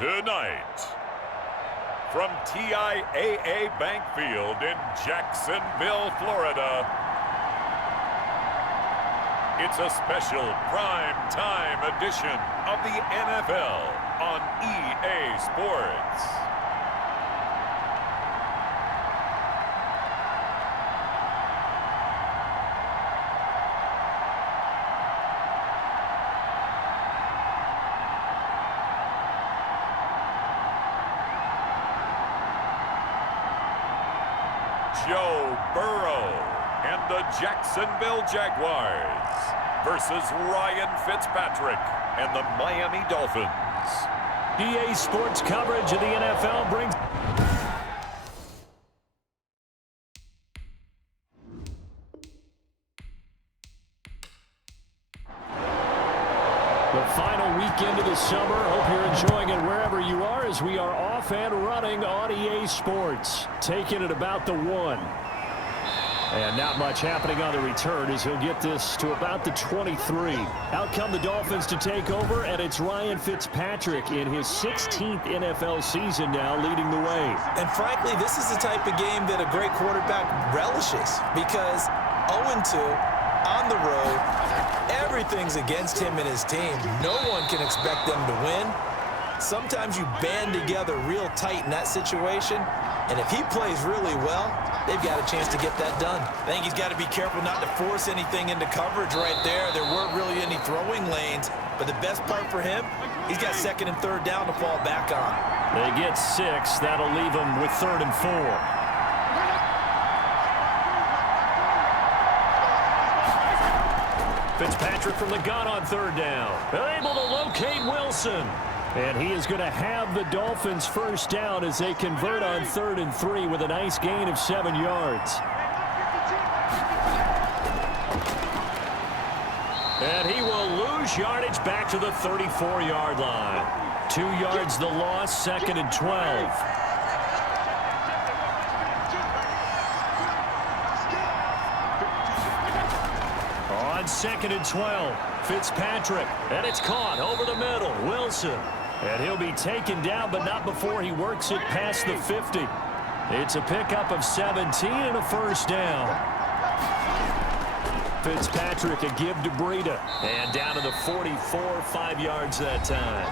Tonight, from TIAA Bank Field in Jacksonville, Florida, it's a special prime time edition of the NFL on EA Sports. Joe Burrow and the Jacksonville Jaguars versus Ryan Fitzpatrick and the Miami Dolphins. EA Sports coverage of the NFL brings... The final weekend of the summer. Hope you're enjoying it wherever you are as we are off and running on EA Sports. Taking it about the 1. And not much happening on the return as he'll get this to about the 23. Out come the Dolphins to take over, and it's Ryan Fitzpatrick in his 16th NFL season now leading the way. And frankly, this is the type of game that a great quarterback relishes because 0-2 on the road, everything's against him and his team. No one can expect them to win. Sometimes you band together real tight in that situation, and if he plays really well, they've got a chance to get that done. I think he's got to be careful not to force anything into coverage right there. There weren't really any throwing lanes, but the best part for him, he's got second and third down to fall back on. They get 6. That'll leave them with 3rd and 4. Fitzpatrick from the gun on 3rd down. They're able to locate Wilson. And he is going to have the Dolphins first down as they convert on 3rd and 3 with a nice gain of 7 yards. And he will lose yardage back to the 34-yard line. 2 yards the loss, 2nd and 12. On 2nd and 12, Fitzpatrick, and it's caught over the middle. Wilson, and he'll be taken down, but not before he works it past the 50. It's a pickup of 17 and a first down. Fitzpatrick, a give to Breida, and down to the 44, 5 yards that time.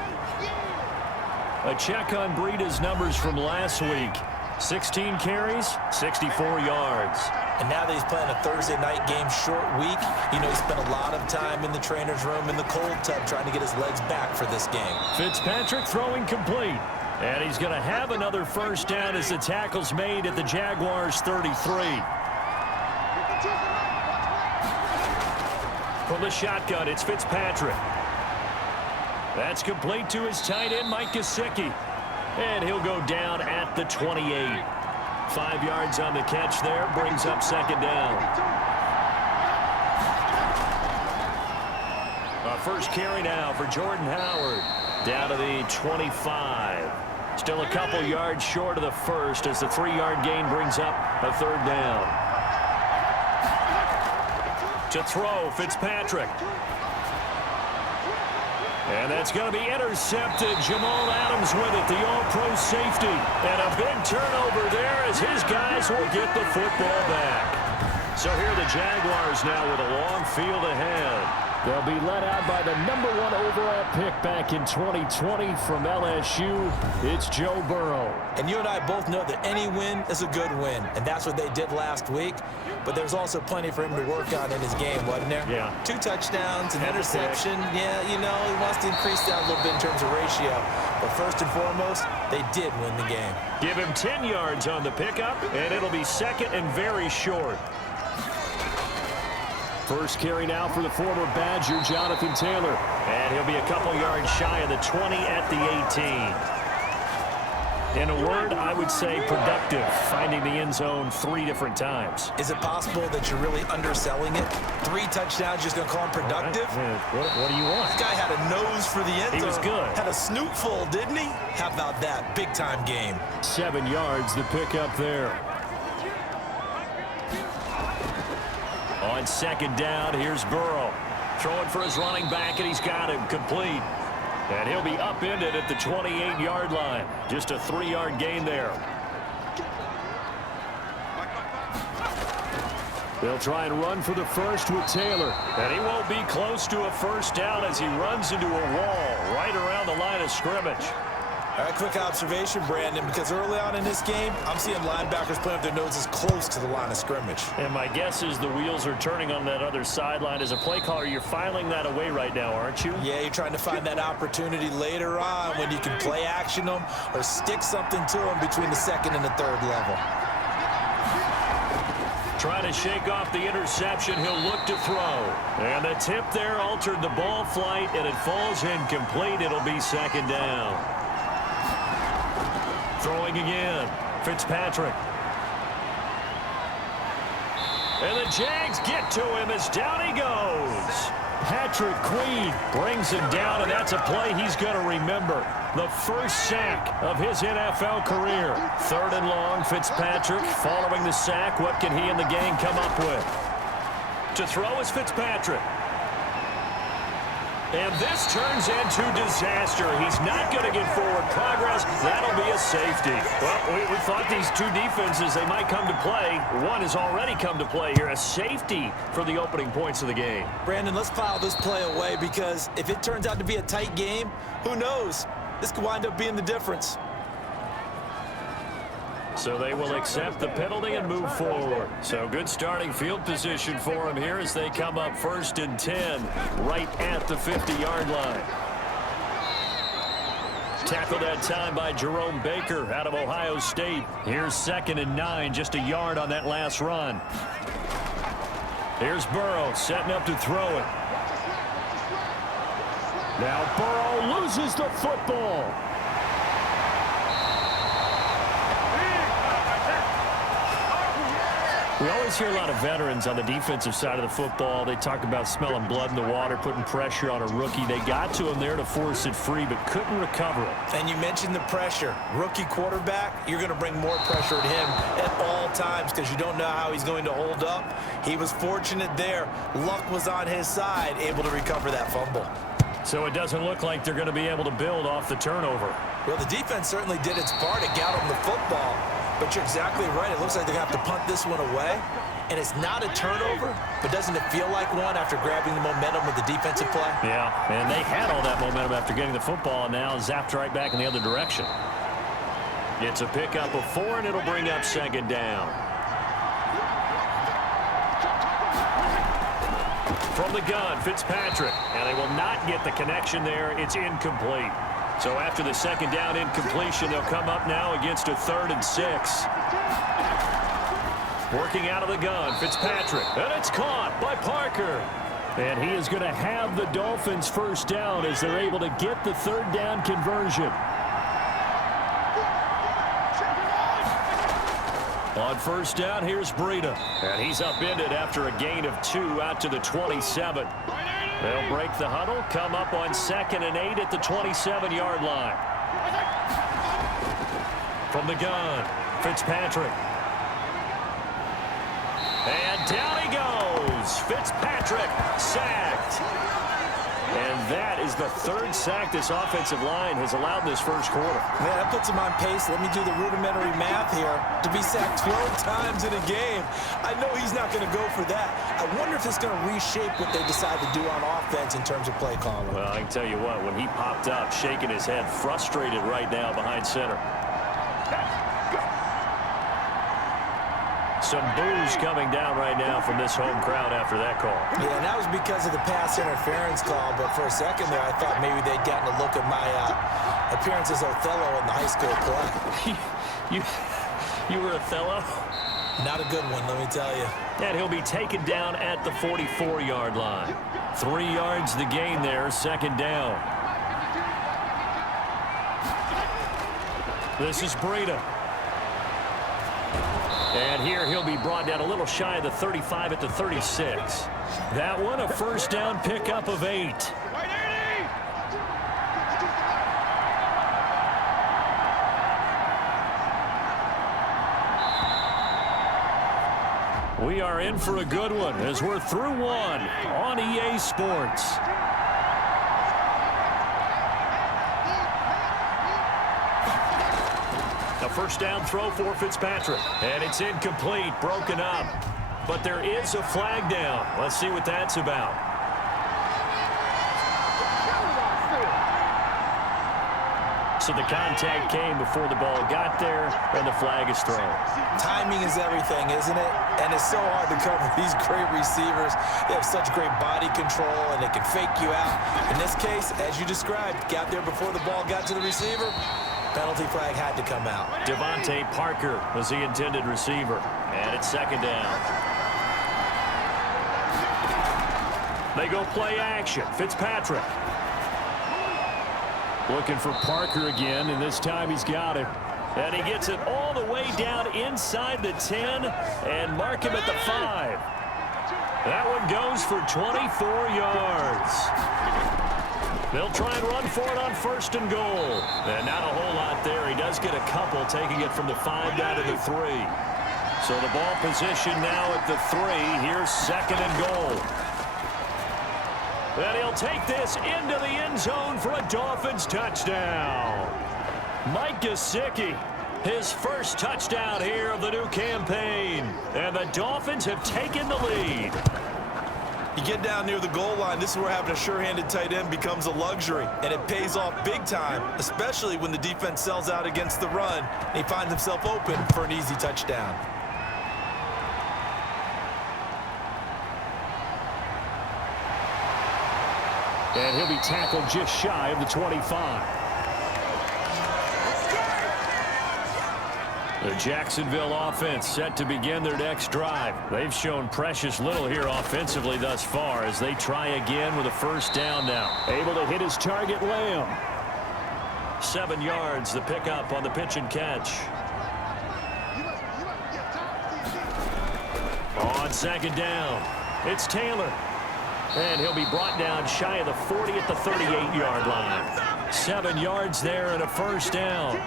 A check on Breida's numbers from last week. 16 carries, 64 yards. And now that he's playing a Thursday night game, short week, you know, he spent a lot of time in the trainer's room in the cold tub trying to get his legs back for this game. Fitzpatrick throwing complete. And he's going to have another first down as the tackle's made at the Jaguars' 33. From the shotgun, it's Fitzpatrick. That's complete to his tight end, Mike Gesicki. And he'll go down at the 28. 5 yards on the catch there, brings up 2nd down. A first carry now for Jordan Howard. Down to the 25. Still a couple yards short of the first as the 3-yard gain brings up a 3rd down. To throw, Fitzpatrick. And that's going to be intercepted. Jamal Adams with it, the all-pro safety. And a big turnover there as his guys will get the football back. So here are the Jaguars now with a long field ahead. They'll be led out by the number 1 overall pick back in 2020 from LSU. It's Joe Burrow. And you and I both know that any win is a good win, and that's what they did last week. But there's also plenty for him to work on in his game, wasn't there? Yeah. 2 touchdowns, an interception. Yeah, you know, he wants to increase that a little bit in terms of ratio. But first and foremost, they did win the game. Give him 10 yards on the pickup, and it'll be 2nd and very short. First carry now for the former Badger, Jonathan Taylor. And he'll be a couple yards shy of the 20 at the 18. In a word, I would say productive, finding the end zone 3 different times. Is it possible that you're really underselling it? 3 touchdowns, just going to call him productive? What do you want? This guy had a nose for the end zone. He was good. Had a snoot full, didn't he? How about that? Big-time game. 7 yards, the pickup there. On 2nd down, here's Burrow. Throwing for his running back, and he's got him complete. And he'll be upended at the 28-yard line. Just a 3-yard gain there. They'll try and run for the first with Taylor. And he won't be close to a first down as he runs into a wall right around the line of scrimmage. All right, quick observation, Brandon, because early on in this game, I'm seeing linebackers putting up their noses close to the line of scrimmage. And my guess is the wheels are turning on that other sideline. As a play caller, you're filing that away right now, aren't you? Yeah, you're trying to find that opportunity later on when you can play action them or stick something to them between the second and the third level. Trying to shake off the interception, he'll look to throw. And the tip there altered the ball flight, and it falls incomplete. It'll be second down. Throwing again, Fitzpatrick. And the Jags get to him as down he goes. Patrick Queen brings him down, and that's a play he's going to remember. The first sack of his NFL career. 3rd and long, Fitzpatrick following the sack. What can he and the gang come up with? To throw is Fitzpatrick. And this turns into disaster. He's not going to get forward progress. That'll be a safety. Well, we thought these two defenses, they might come to play. One has already come to play here. A safety for the opening points of the game. Brandon, let's file this play away because if it turns out to be a tight game, who knows? This could wind up being the difference. So they will accept the penalty and move forward. So good starting field position for them here as they come up 1st and 10 right at the 50-yard line. Tackled that time by Jerome Baker out of Ohio State. Here's 2nd and 9, just a yard on that last run. Here's Burrow setting up to throw it. Now Burrow loses the football. We always hear a lot of veterans on the defensive side of the football. They talk about smelling blood in the water, putting pressure on a rookie. They got to him there to force it free, but couldn't recover it. And you mentioned the pressure. Rookie quarterback, you're going to bring more pressure at him at all times because you don't know how he's going to hold up. He was fortunate there. Luck was on his side, able to recover that fumble. So it doesn't look like they're going to be able to build off the turnover. Well, the defense certainly did its part to get him the football. But you're exactly right. It looks like they're going to have to punt this one away. And it's not a turnover, but doesn't it feel like one after grabbing the momentum with the defensive play? Yeah, and they had all that momentum after getting the football, and now zapped right back in the other direction. It's a pickup of 4, and it'll bring up 2nd down. From the gun, Fitzpatrick. And they will not get the connection there. It's incomplete. So after the 2nd down incompletion, they'll come up now against a 3rd and 6. Working out of the gun, Fitzpatrick. And it's caught by Parker. And he is going to have the Dolphins first down as they're able to get the 3rd down conversion. On 1st down, here's Breida. And he's upended after a gain of 2 out to the 27. They'll break the huddle, come up on 2nd and 8 at the 27-yard line. From the gun, Fitzpatrick. And down he goes. Fitzpatrick sacked. And that is the 3rd sack this offensive line has allowed in this first quarter. Man, that puts him on pace. Let me do the rudimentary math here. To be sacked 12 times in a game, I know he's not going to go for that. I wonder if it's going to reshape what they decide to do on offense in terms of play calling. Well, I can tell you what, when he popped up, shaking his head, frustrated right now behind center. Some boos coming down right now from this home crowd after that call. Yeah, and that was because of the pass interference call, but for a second there, I thought maybe they'd gotten a look at my appearance as Othello in the high school play. You were Othello? Not a good one, let me tell you. And he'll be taken down at the 44-yard line. 3 yards the gain there, 2nd down. This is Breida. And here he'll be brought down a little shy of the 35 at the 36. That one, a 1st down pickup of 8. We are in for a good one as we're through one on EA Sports. A first down throw for Fitzpatrick. And it's incomplete, broken up. But there is a flag down. Let's see what that's about. So the contact came before the ball got there, and the flag is thrown. Timing is everything, isn't it? And it's so hard to cover these great receivers. They have such great body control, and they can fake you out. In this case, as you described, got there before the ball got to the receiver. Penalty flag had to come out. Devontae Parker was the intended receiver. And it's second down. They go play action. Fitzpatrick. Looking for Parker again, and this time he's got it. And he gets it all the way down inside the 10 and mark him at the 5. That one goes for 24 yards. They'll try and run for it on first and goal. And not a whole lot there. He does get a couple, taking it from the 5 down to the 3. So the ball position now at the 3. Here's second and goal. And he'll take this into the end zone for a Dolphins touchdown. Mike Gesicki, his first touchdown here of the new campaign. And the Dolphins have taken the lead. You get down near the goal line, this is where having a sure-handed tight end becomes a luxury. And it pays off big time, especially when the defense sells out against the run. And he finds himself open for an easy touchdown. And he'll be tackled just shy of the 25. The Jacksonville offense set to begin their next drive. They've shown precious little here offensively thus far as they try again with a first down now. Able to hit his target, Lamb. 7 yards, the pickup on the pitch and catch. On second down, it's Taylor. And he'll be brought down shy of the 40 at the 38-yard line. 7 yards there and a first down.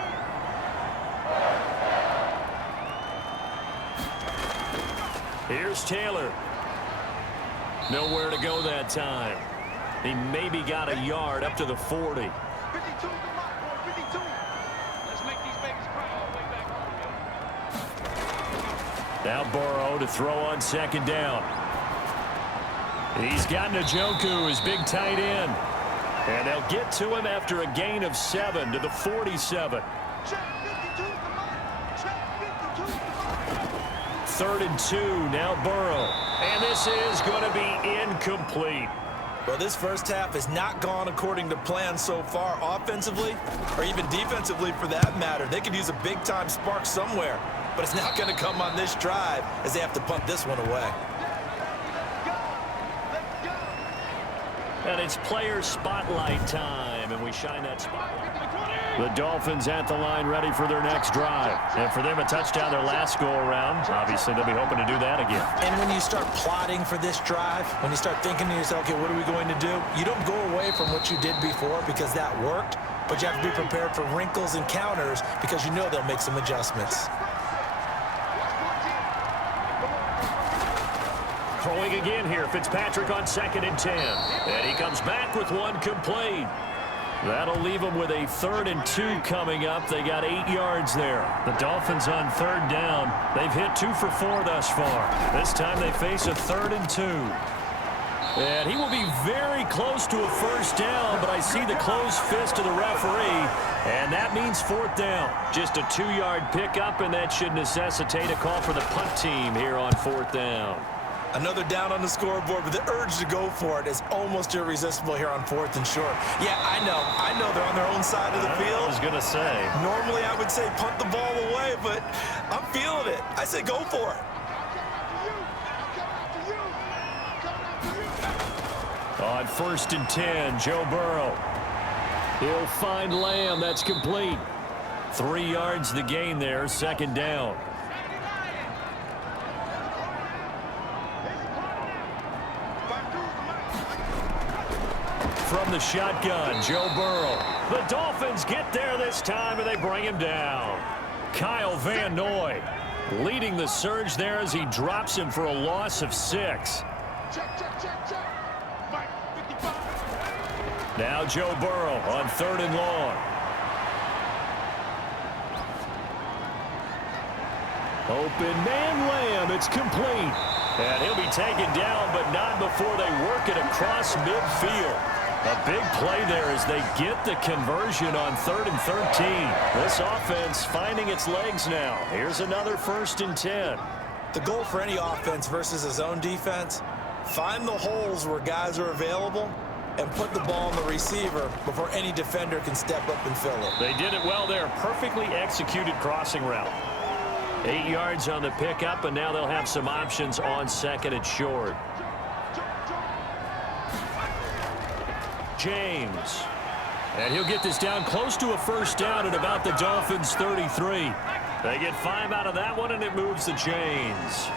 Here's Taylor. Nowhere to go that time. He maybe got a yard up to the 40. 52 to the mark, 52. Let's make these babies cry all the way back home, yo. Now Burrow to throw on second down. He's got Njoku, his big tight end. And they'll get to him after a gain of 7 to the 47. Check 52 to the mark. Check 52 to the mark. 3rd and 2, now Burrow. And this is going to be incomplete. Well, this first half has not gone according to plan so far offensively, or even defensively for that matter. They could use a big-time spark somewhere, but it's not going to come on this drive as they have to punt this one away. And it's player spotlight time, and we shine that spotlight. The Dolphins at the line ready for their next drive. And for them, a touchdown their last go-around. Obviously, they'll be hoping to do that again. And when you start plotting for this drive, when you start thinking to yourself, okay, what are we going to do? You don't go away from what you did before because that worked, but you have to be prepared for wrinkles and counters because you know they'll make some adjustments. Throwing again here, Fitzpatrick on 2nd and 10. And he comes back with one complete. That'll leave them with a 3rd and 2 coming up. They got 8 yards there. The Dolphins on 3rd down. They've hit 2 for 4 thus far. This time they face a 3rd and 2. And he will be very close to a first down, but I see the closed fist of the referee, and that means 4th down. Just a 2-yard pickup, and that should necessitate a call for the punt team here on 4th down. Another down on the scoreboard, but the urge to go for it is almost irresistible here on 4th and short. Yeah, I know they're on their own side of the field. I was going to say. Normally I would say punt the ball away, but I'm feeling it. I say go for it. On 1st and 10, Joe Burrow. He'll find Lamb. That's complete. 3 yards the gain there, 2nd down. From the shotgun, Joe Burrow. The Dolphins get there this time, and they bring him down. Kyle Van Noy leading the surge there as he drops him for a loss of 6. Now Joe Burrow on 3rd and long. Open man Lamb. It's complete. And he'll be taken down, but not before they work it across midfield. A big play there as they get the conversion on 3rd and 13. This offense finding its legs now. Here's another 1st and 10. The goal for any offense versus a zone defense, find the holes where guys are available and put the ball on the receiver before any defender can step up and fill it. They did it well there. Perfectly executed crossing route. 8 yards on the pickup, and now they'll have some options on 2nd and short. James. And he'll get this down close to a 1st down at about the Dolphins' 33. They get 5 out of that one, and it moves the chains.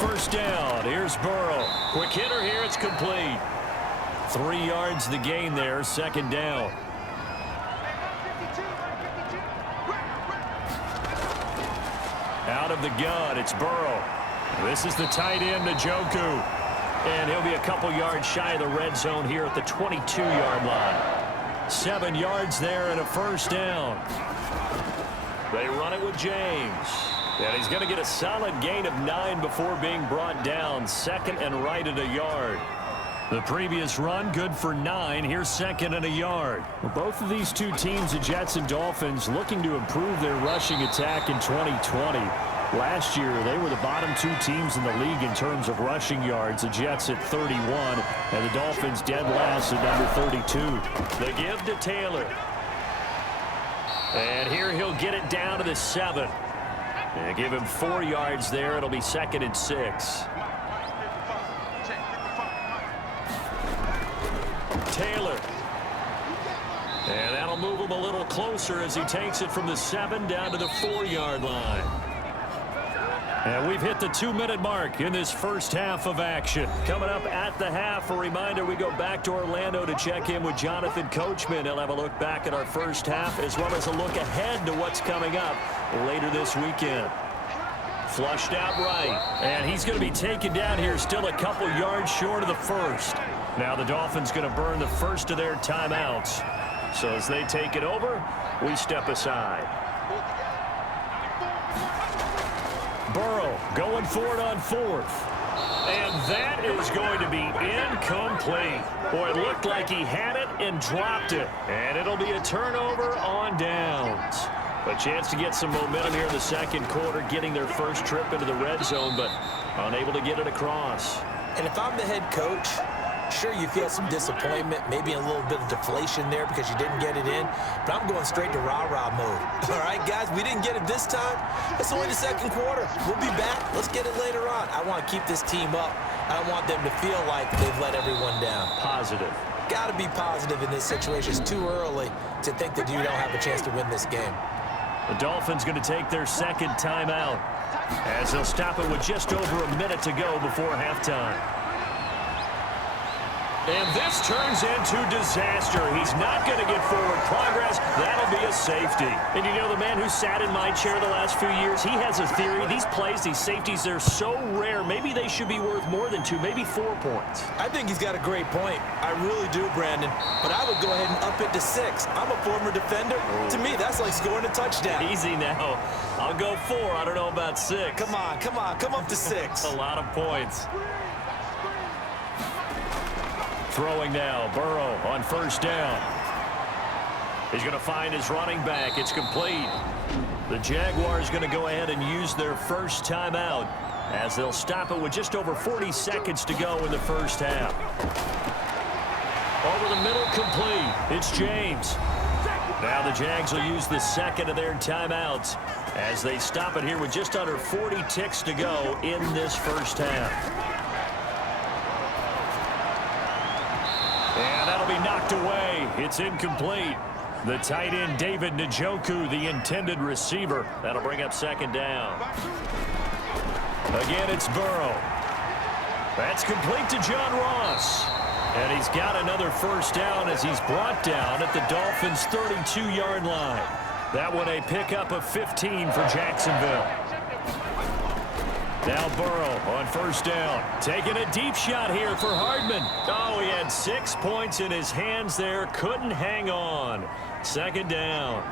1st down. Here's Burrow. Quick hitter here. It's complete. 3 yards the gain there. 2nd down. Out of the gun, it's Burrow. This is the tight end, Njoku. And he'll be a couple yards shy of the red zone here at the 22-yard line. 7 yards there and a 1st down. They run it with James. And he's going to get a solid gain of 9 before being brought down. 2nd and right at a yard. The previous run, good for 9. Here's 2nd and a yard. Well, both of these two teams, the Jets and Dolphins, looking to improve their rushing attack in 2020. Last year, they were the bottom 2 teams in the league in terms of rushing yards. The Jets at 31, and the Dolphins dead last at number 32. They give to Taylor. And here he'll get it down to the 7. And give him 4 yards there. It'll be 2nd and 6. Taylor. And that'll move him a little closer as he takes it from the 7 down to the 4-yard line. And we've hit the 2-minute mark in this first half of action. Coming up at the half, a reminder, we go back to Orlando to check in with Jonathan Coachman. He'll have a look back at our first half as well as a look ahead to what's coming up later this weekend. Flushed out right. And he's going to be taken down here still a couple yards short of the 1st. Now the Dolphins going to burn the 1st of their timeouts. So as they take it over, we step aside. Burrow going for it on 4th. And that is going to be incomplete. Boy, it looked like he had it and dropped it. And it'll be a turnover on downs. A chance to get some momentum here in the 2nd quarter, getting their first trip into the red zone, but unable to get it across. And if I'm the head coach, sure, you feel some disappointment, maybe a little bit of deflation there because you didn't get it in, but I'm going straight to rah-rah mode. All right, guys, we didn't get it this time. It's only the 2nd quarter. We'll be back. Let's get it later on. I want to keep this team up. I don't want them to feel like they've let everyone down. Positive. Got to be positive in this situation. It's too early to think that you don't have a chance to win this game. The Dolphins going to take their 2nd timeout as they'll stop it with just over a minute to go before halftime. And this turns into disaster. He's not going to get forward progress. That'll be a safety. And you know, the man who sat in my chair the last few years, he has a theory. These plays, these safeties, they're so rare. Maybe they should be worth more than 2, maybe 4 points. I think he's got a great point. I really do, Brandon. But I would go ahead and up it to 6. I'm a former defender. To me, that's like scoring a touchdown. Easy now. I'll go 4. I don't know about 6. Come on, come on. Come up to 6. A lot of points. Throwing now, Burrow on 1st down. He's going to find his running back. It's complete. The Jaguars going to go ahead and use their 1st timeout as they'll stop it with just over 40 seconds to go in the first half. Over the middle, complete. It's James. Now the Jags will use the 2nd of their timeouts as they stop it here with just under 40 ticks to go in this first half. And that'll be knocked away. It's incomplete. The tight end, David Njoku, the intended receiver. That'll bring up 2nd down. Again, it's Burrow. That's complete to John Ross. And he's got another 1st down as he's brought down at the Dolphins' 32-yard line. That one a pickup of 15 for Jacksonville. Now Burrow on 1st down. Taking a deep shot here for Hardman. Oh, he had 6 points in his hands there. Couldn't hang on. 2nd down.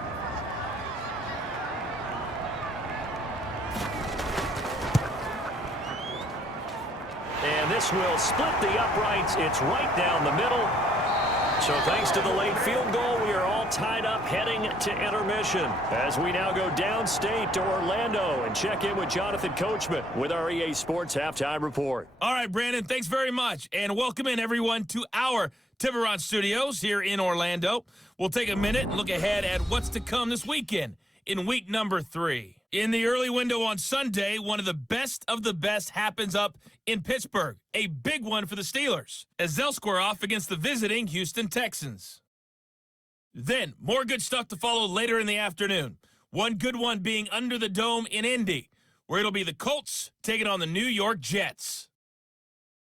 and this will split the uprights. It's right down the middle. So thanks to the late field goal, we are all tied up heading to intermission as we now go downstate to Orlando and check in with Jonathan Coachman with our EA Sports Halftime Report. All right, Brandon, thanks very much. And welcome in, everyone, to our Tiburon Studios here in Orlando. We'll take a minute and look ahead at what's to come this weekend in week number 3. In the early window on Sunday, one of the best happens up in Pittsburgh. A big one for the Steelers, as they'll square off against the visiting Houston Texans. Then, more good stuff to follow later in the afternoon. One good one being under the dome in Indy, where it'll be the Colts taking on the New York Jets.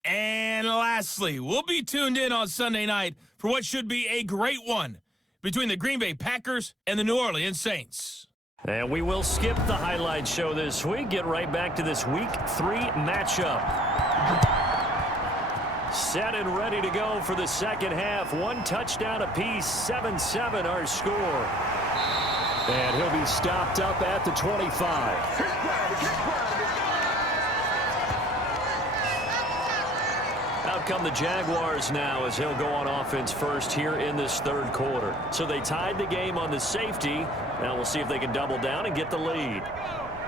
And lastly, we'll be tuned in on Sunday night for what should be a great one between the Green Bay Packers and the New Orleans Saints. And we will skip the highlight show this week. Get right back to this Week 3 matchup. Set and ready to go for the second half. 1 touchdown apiece, 7-7 our score. And he'll be stopped up at the 25. Out come the Jaguars now as he'll go on offense first here in this third quarter. So they tied the game on the safety. Now we'll see if they can double down and get the lead.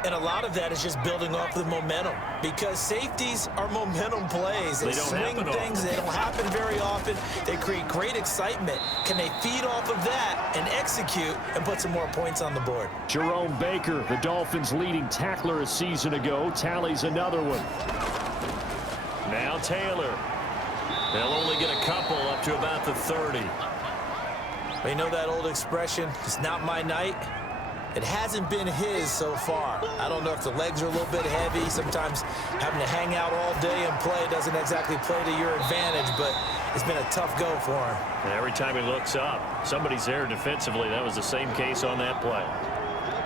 And a lot of that is just building off the momentum, because safeties are momentum plays. They swing things. They don't happen very often. They create great excitement. Can they feed off of that and execute and put some more points on the board? Jerome Baker, the Dolphins' leading tackler a season ago, tallies another one. Now Taylor. They'll only get a couple up to about the 30. You know that old expression, it's not my night? It hasn't been his so far. I don't know if the legs are a little bit heavy. Sometimes having to hang out all day and play doesn't exactly play to your advantage, but it's been a tough go for him. And every time he looks up, somebody's there defensively. That was the same case on that play.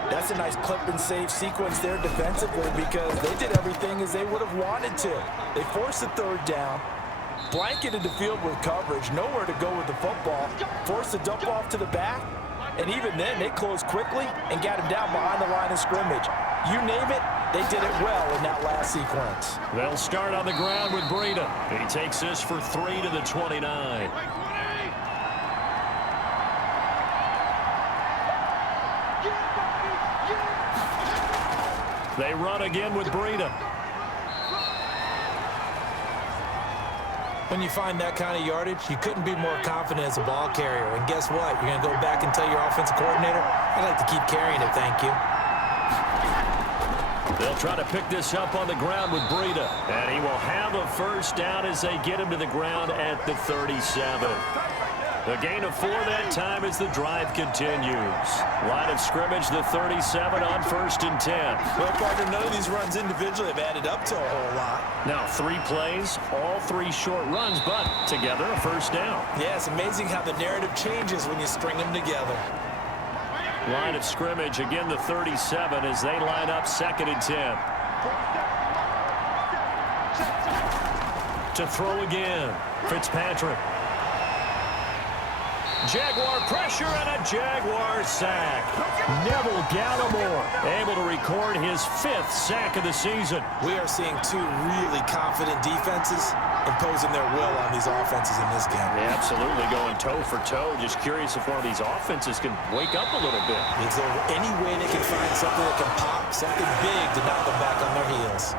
That's a nice clip and save sequence there defensively, because they did everything as they would have wanted to. They forced the third down, blanketed the field with coverage, nowhere to go with the football, forced the dump off to the back, and even then they closed quickly and got him down behind the line of scrimmage. You name it, they did it well in that last sequence. They'll start on the ground with Breida. He takes this for 3 to the 29. They run again with Breida. When you find that kind of yardage, you couldn't be more confident as a ball carrier. And guess what? You're going to go back and tell your offensive coordinator, I'd like to keep carrying it, thank you. They'll try to pick this up on the ground with Breida. And he will have a first down as they get him to the ground at the 37. The gain of 4 that time as the drive continues. Line of scrimmage, the 37 on 1st and 10. Well, partner, none of these runs individually have added up to a whole lot. Now 3 plays, all 3 short runs, but together a first down. Yeah, it's amazing how the narrative changes when you string them together. Line of scrimmage, again the 37 as they line up 2nd and 10. To throw again, Fitzpatrick. Jaguar pressure and a Jaguar sack. Neville Gallimore able to record his 5th sack of the season. We are seeing 2 really confident defenses imposing their will on these offenses in this game. Yeah, absolutely, going toe for toe. Just curious if one of these offenses can wake up a little bit. Is there any way they can find something that can pop, something big to knock them back on their heels?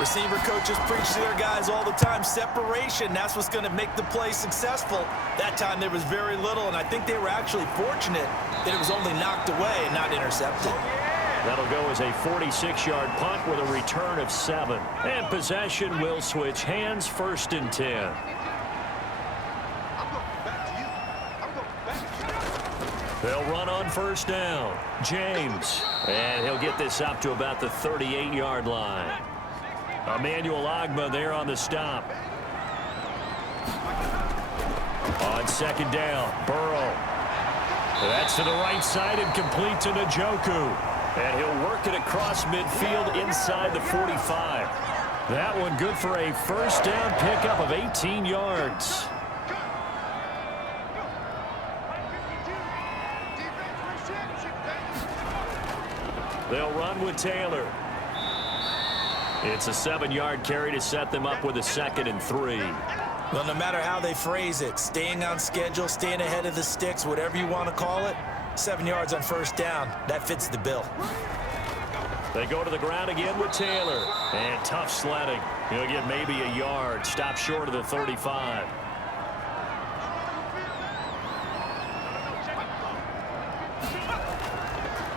Receiver coaches preach to their guys all the time, separation. That's what's going to make the play successful. That time there was very little, and I think they were actually fortunate that it was only knocked away and not intercepted. That'll go as a 46-yard punt with a return of 7. And possession will switch hands, 1st and 10. They'll run on 1st down. James. And he'll get this up to about the 38-yard line. Emmanuel Ogbah there on the stop. On 2nd down, Burrow. That's to the right side and complete to Njoku. And he'll work it across midfield inside the 45. That one good for a first down pickup of 18 yards. They'll run with Taylor. It's a 7-yard carry to set them up with a 2nd and 3. Well, no matter how they phrase it, staying on schedule, staying ahead of the sticks, whatever you want to call it, 7 yards on first down, that fits the bill. They go to the ground again with Taylor. And tough sledding. He'll get maybe a yard. Stop short of the 35.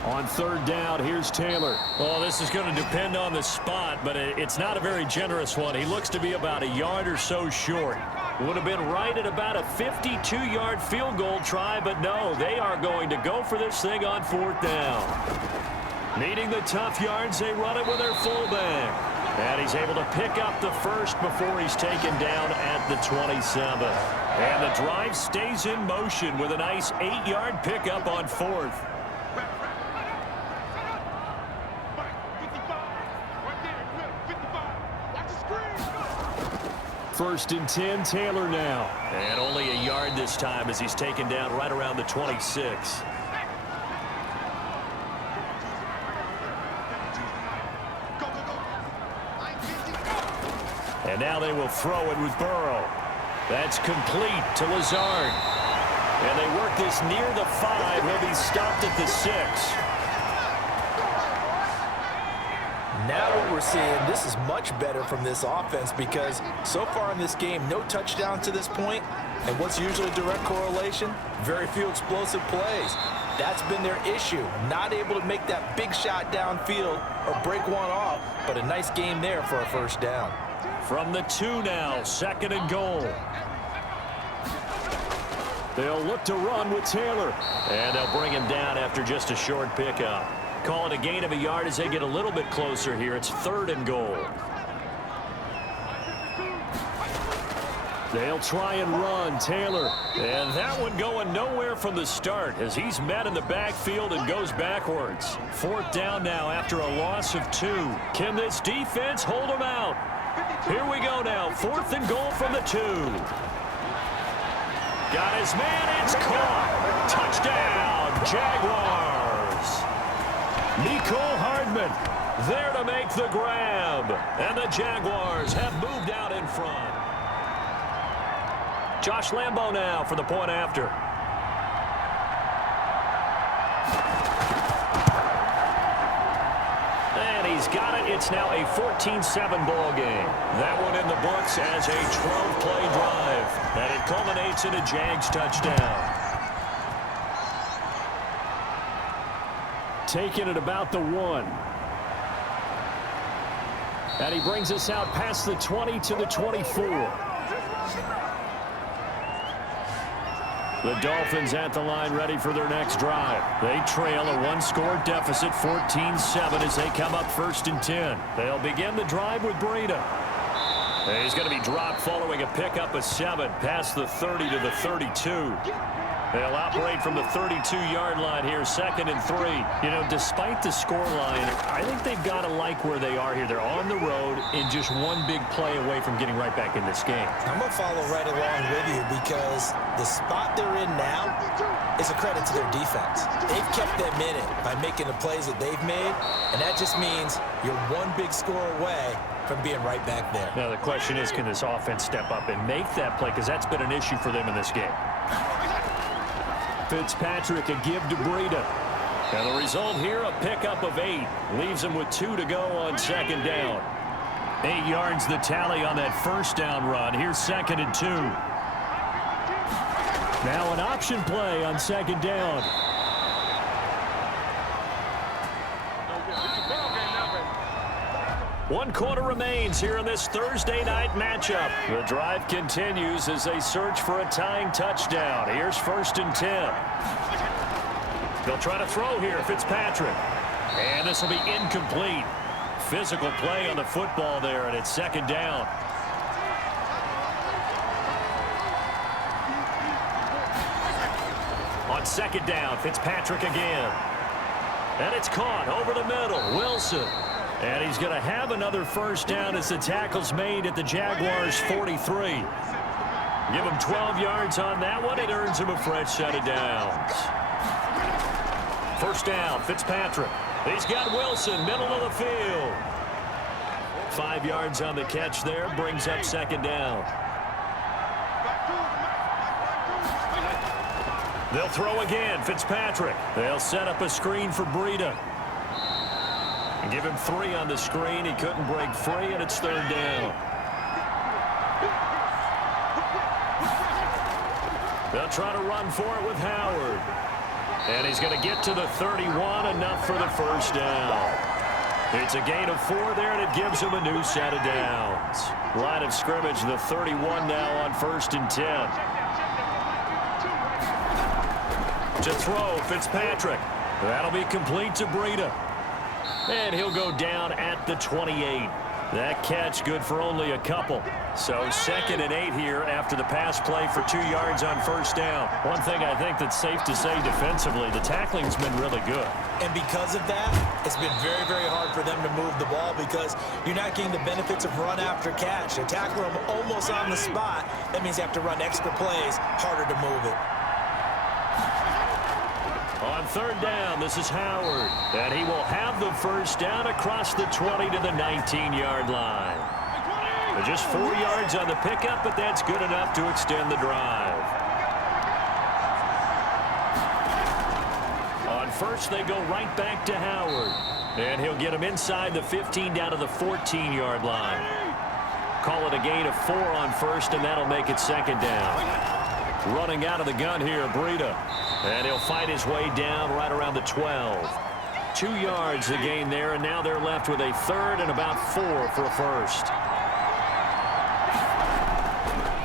On 3rd down, here's Taylor. Well, this is going to depend on the spot, but it's not a very generous one. He looks to be about a yard or so short. Would have been right at about a 52-yard field goal try, but no, they are going to go for this thing on 4th down. Needing the tough yards, they run it with their fullback. And he's able to pick up the first before he's taken down at the 27. And the drive stays in motion with a nice 8-yard pickup on 4th. 1st and 10, Taylor now. And only a yard this time as he's taken down right around the 26. And now they will throw it with Burrow. That's complete to Lazard. And they work this near the 5. He'll be stopped at the 6. Now what we're seeing, this is much better from this offense because so far in this game, no touchdown to this point. And what's usually a direct correlation? Very few explosive plays. That's been their issue. Not able to make that big shot downfield or break one off, but a nice game there for a first down. From the 2 now, 2nd and goal. They'll look to run with Taylor. And they'll bring him down after just a short pickup. Call it a gain of a yard as they get a little bit closer here. It's 3rd and goal. They'll try and run Taylor. And that one going nowhere from the start as he's met in the backfield and goes backwards. 4th down now after a loss of 2. Can this defense hold him out? Here we go now. 4th and goal from the 2. Got his man. It's caught. Touchdown, Jaguars. Nicole Hardman there to make the grab. And the Jaguars have moved out in front. Josh Lambo now for the point after. And he's got it. It's now a 14-7 ball game. That one in the books as a 12-play drive. And it culminates in a Jags touchdown. Taking it about the 1. And he brings us out past the 20 to the 24. The Dolphins at the line ready for their next drive. They trail a 1-score deficit, 14-7 as they come up 1st and 10. They'll begin the drive with Breida. He's going to be dropped following a pickup of 7 past the 30 to the 32. They'll operate from the 32-yard line here, 2nd and 3. You know, despite the scoreline, I think they've got to like where they are here. They're on the road and just one big play away from getting right back in this game. I'm going to follow right along with you because the spot they're in now is a credit to their defense. They've kept them in it by making the plays that they've made, and that just means you're one big score away from being right back there. Now, the question is, can this offense step up and make that play? Because that's been an issue for them in this game. Fitzpatrick a give to Breida. And the result here, a pickup of 8. Leaves him with 2 to go on 2nd down. 8 yards the tally on that 1st down run. Here's 2nd and 2. Now an option play on 2nd down. One quarter remains here in this Thursday night matchup. The drive continues as they search for a tying touchdown. Here's 1st and 10. They'll try to throw here, Fitzpatrick. And this will be incomplete. Physical play on the football there, and it's 2nd down. On 2nd down, Fitzpatrick again. And it's caught over the middle. Wilson. And he's going to have another 1st down as the tackle's made at the Jaguars' 43. Give him 12 yards on that one. It earns him a fresh set of downs. 1st down, Fitzpatrick. He's got Wilson, middle of the field. 5 yards on the catch there, brings up second down. They'll throw again, Fitzpatrick. They'll set up a screen for Breida. And give him 3 on the screen. He couldn't break free, and it's third down. They'll try to run for it with Howard. And he's going to get to the 31, enough for the first down. It's a gain of 4 there, and it gives him a new set of downs. Line of scrimmage, the 31 now on 1st and 10. To throw, Fitzpatrick. That'll be complete to Breida. And he'll go down at the 28. That catch good for only a couple. So 2nd and 8 here after the pass play for 2 yards on first down. One thing I think that's safe to say defensively, the tackling's been really good. And because of that, it's been very, very hard for them to move the ball because you're not getting the benefits of run after catch. They tackle them almost on the spot. That means you have to run extra plays, harder to move it. On third down, this is Howard. And he will have the first down across the 20 to the 19-yard line. Just 4 yards on the pickup, but that's good enough to extend the drive. On first, they go right back to Howard. And he'll get him inside the 15 down to the 14-yard line. Call it a gain of 4 on first, and that'll make it second down. Running out of the gun here, Breida. And he'll fight his way down right around the 12. 2 yards the gain there, and now they're left with a third and about 4 for a first.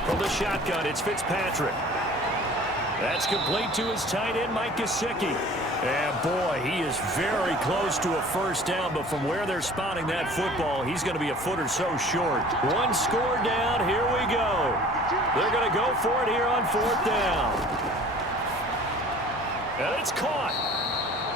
From the shotgun, it's Fitzpatrick. That's complete to his tight end, Mike Gesicki. And boy, he is very close to a first down, but from where they're spotting that football, he's going to be a foot or so short. 1 score down, here we go. They're going to go for it here on 4th down. And it's caught.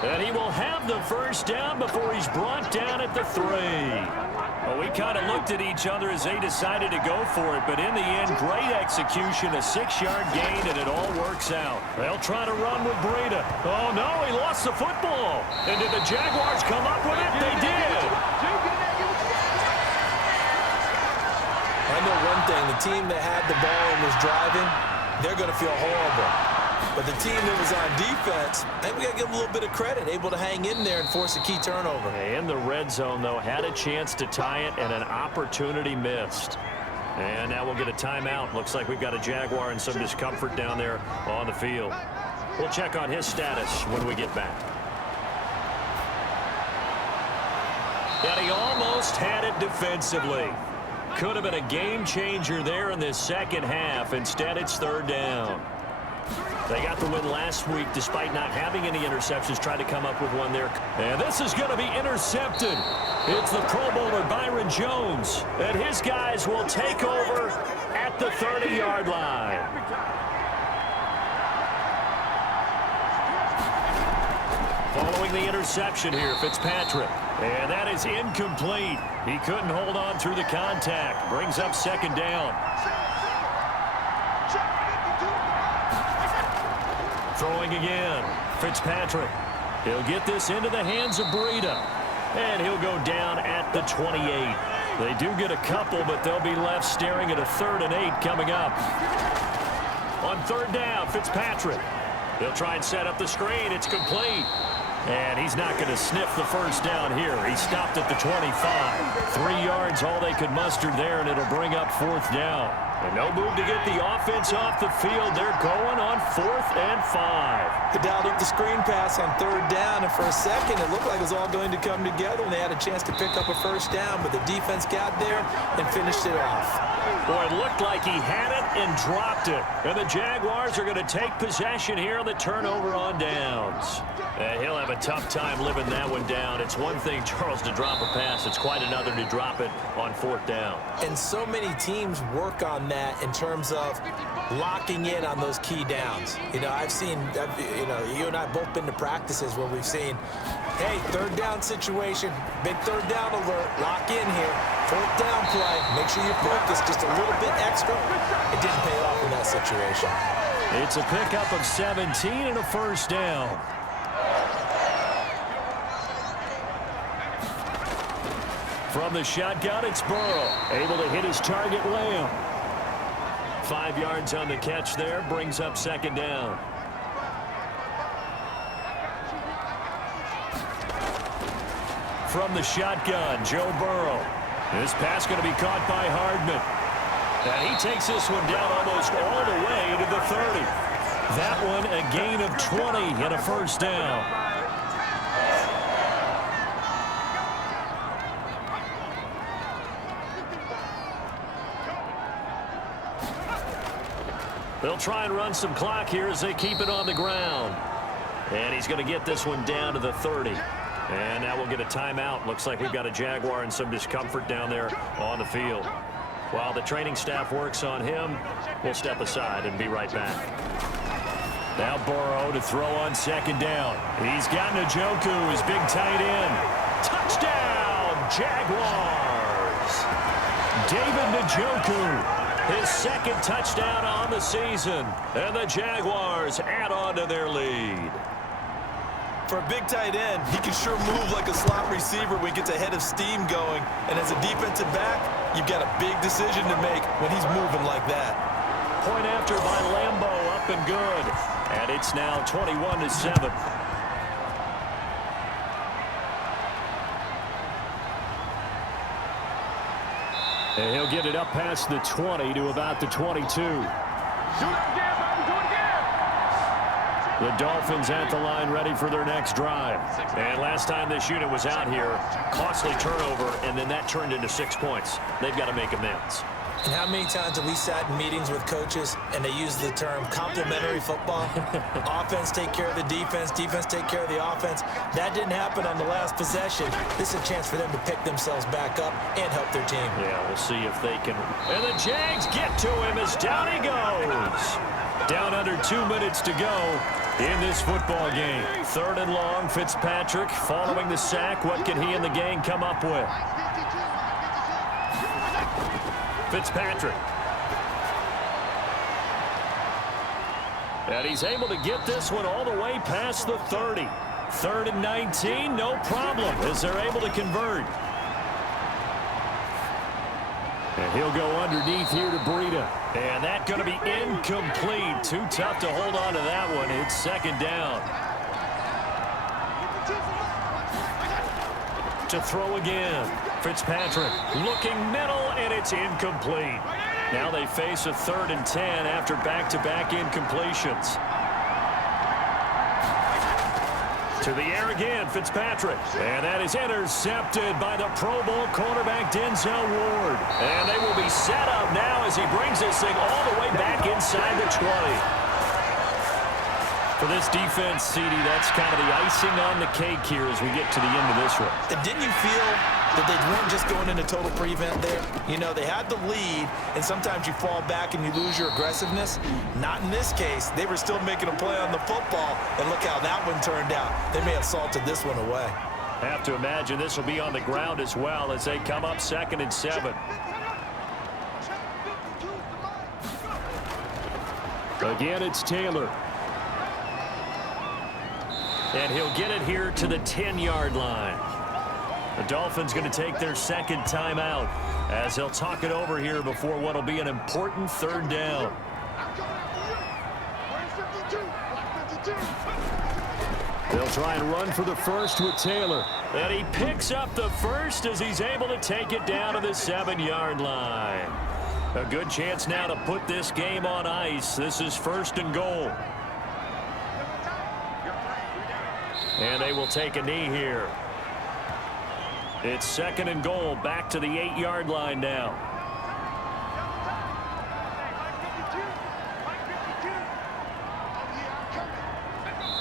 And he will have the first down before he's brought down at the 3. Well, we kind of looked at each other as they decided to go for it, but in the end, great execution, a 6-yard gain, and it all works out. They'll try to run with Breida. Oh, no, he lost the football. And did the Jaguars come up with it? They did. I know one thing, the team that had the ball and was driving, they're going to feel horrible. But the team that was on defense, I think we got to give them a little bit of credit, able to hang in there and force a key turnover. In the red zone, though, had a chance to tie it and an opportunity missed. And now we'll get a timeout. Looks like we've got a Jaguar and some discomfort down there on the field. We'll check on his status when we get back. And he almost had it defensively. Could have been a game changer there in this second half. Instead, it's third down. They got the win last week despite not having any interceptions. Tried to come up with one there. And this is going to be intercepted. It's the Pro Bowler Byron Jones. And his guys will take over at the 30-yard line. Following the interception here, Fitzpatrick. And that is incomplete. He couldn't hold on through the contact. Brings up second down. Throwing again. Fitzpatrick. He'll get this into the hands of Breida. And he'll go down at the 28. They do get a couple, but they'll be left staring at a 3rd and 8 coming up. On third down, Fitzpatrick. They'll try and set up the screen. It's complete. And he's not going to sniff the first down here. He stopped at the 25. 3 yards, all they could muster there, and it'll bring up 4th down. And no move to get the offense off the field. They're going on 4th and 5. They dialed up the screen pass on third down, and for a second, it looked like it was all going to come together, and they had a chance to pick up a first down, but the defense got there and finished it off. Boy, it looked like he had it and dropped it. And the Jaguars are going to take possession here on the turnover on downs. He'll have a tough time living that one down. It's one thing, Charles, to drop a pass. It's quite another to drop it on 4th down. And so many teams work on that in terms of locking in on those key downs. You know, I've seen, you and I both been to practices where we've seen, hey, 3rd down situation, big 3rd down alert, lock in here. 4th down play, make sure you focus just a little bit extra. It didn't pay off in that situation. It's a pickup of 17 and a first down. From the shotgun, it's Burrow. Able to hit his target, Lamb. 5 yards on the catch there, brings up second down. From the shotgun, Joe Burrow. This pass going to be caught by Hardman. And he takes this one down almost all the way to the 30. That one a gain of 20 and a first down. They'll try and run some clock here as they keep it on the ground. And he's going to get this one down to the 30. And now we'll get a timeout. Looks like we've got a Jaguar and some discomfort down there on the field. While the training staff works on him, we'll step aside and be right back. Now Burrow to throw on second down. He's got Njoku, his big tight end. Touchdown, Jaguars! David Njoku, his second touchdown on the season. And the Jaguars add on to their lead. For a big tight end, he can sure move like a slot receiver when he gets a head of steam going. And as a defensive back, you've got a big decision to make when he's moving like that. Point after by Lambo, up and good. And it's now 21-7. And he'll get it up past the 20 to about the 22. The Dolphins at the line ready for their next drive. And last time this unit was out here, costly turnover, and then that turned into 6 points. They've got to make amends. And how many times have we sat in meetings with coaches and they use the term complementary football? Offense take care of the defense, defense take care of the offense. That didn't happen on the last possession. This is a chance for them to pick themselves back up and help their team. Yeah, we'll see if they can. And the Jags get to him as down he goes. Down under 2 minutes to go in this football game. 3rd and long, Fitzpatrick following the sack. What can he and the gang come up with? Fitzpatrick. And he's able to get this one all the way past the 30. 3rd and 19, no problem as they're able to convert. And he'll go underneath here to Breida. And that's going to be incomplete. Too tough to hold on to that one. It's second down. To throw again. Fitzpatrick looking middle, and it's incomplete. Now they face a 3rd and 10 after back-to-back incompletions. To the air again, Fitzpatrick. And that is intercepted by the Pro Bowl cornerback Denzel Ward. And they will be set up now as he brings this thing all the way back inside the 20. For this defense, CD, that's kind of the icing on the cake here as we get to the end of this one. And didn't you feel that they weren't just going into total prevent there? You know, they had the lead, and sometimes you fall back and you lose your aggressiveness. Not in this case. They were still making a play on the football, and look how that one turned out. They may have salted this one away. Have to imagine this will be on the ground as well as they come up 2nd and 7. Again, it's Taylor. And he'll get it here to the 10-yard line. The Dolphins going to take their second timeout as they'll talk it over here before what will be an important 3rd down. They'll try and run for the first with Taylor. And he picks up the first as he's able to take it down to the 7-yard line. A good chance now to put this game on ice. This is 1st and goal. And they will take a knee here. It's 2nd and goal, back to the 8-yard line now.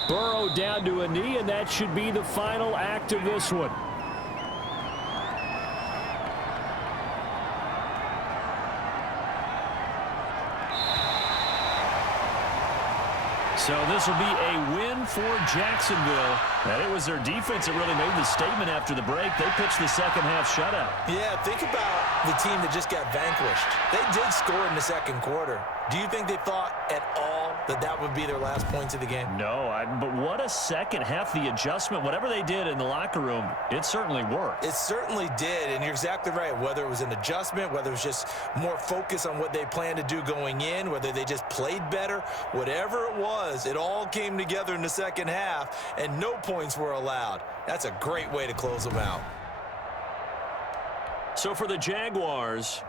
Burrow down to a knee, and that should be the final act of this one. So this will be a win for Jacksonville. And it was their defense that really made the statement after the break. They pitched the second half shutout. Yeah, think about the team that just got vanquished. They did score in the second quarter. Do you think they thought at all that that would be their last points of the game? No, but what a second half. The adjustment, whatever they did in the locker room, it certainly worked. It certainly did, and you're exactly right. Whether it was an adjustment, whether it was just more focus on what they planned to do going in, whether they just played better, whatever it was, it all came together in the second half, and no points were allowed. That's a great way to close them out. So for the Jaguars,